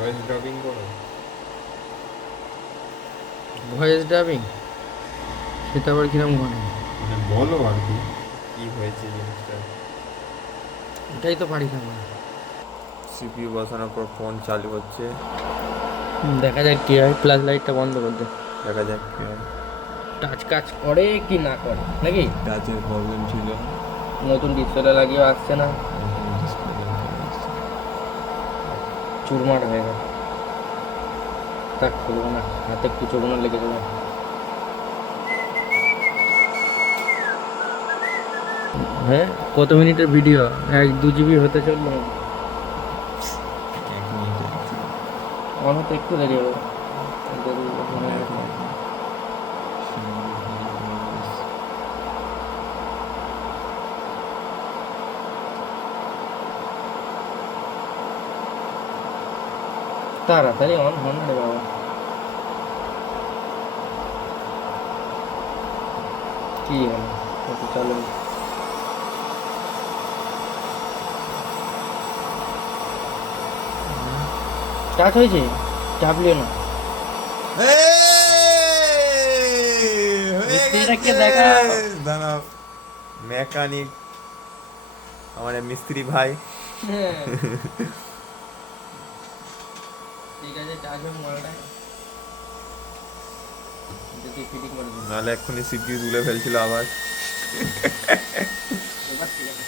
Voice dropping করো। Voice dubbing সেটা আবার কিরম করে? মানে বলো আর কি, কি হয়েছে জিনিসটা। এটাই তো পারি না আমরা। সিপিইউ বসানোর পর ফোন চালু হচ্ছে। দেখা যাক কি হয়। প্লাস লাইটটা বন্ধ করে দে। দেখা যাক কি হয়। টাচ কাজ করে কি না করে নাকি? টাচের প্রবলেম ছিল। নতুন ডিসপ্লে লাগিয়ে আসছে না, চুরমার হয়ে গেল। থাক খুলবো না, হাতে একটু চোখনা লেগে যাবে। হ্যাঁ, কত মিনিটের ভিডিও? 1-2 জিবি হতে চললো। এক মিনিটে আমার তো একটু দেরি হবে। তাড়াতাড়ি অন হন রে বাবা। কি হলো? কত চালু স্টার্ট হয়েছে? চাপলিও না। মিস্ত্রিটাকে দেখা। দাঁড়াও, মেকানিক আমার মিস্ত্রি ভাই। হ্যাঁ, ঠিক আছে, চার্জ হোক মালটা। যদি ফিটিং করে দিই নাহলে এক্ষুনি সিপিইউ তুলে ফেলছিল আবার। এবার ঠিক আছে।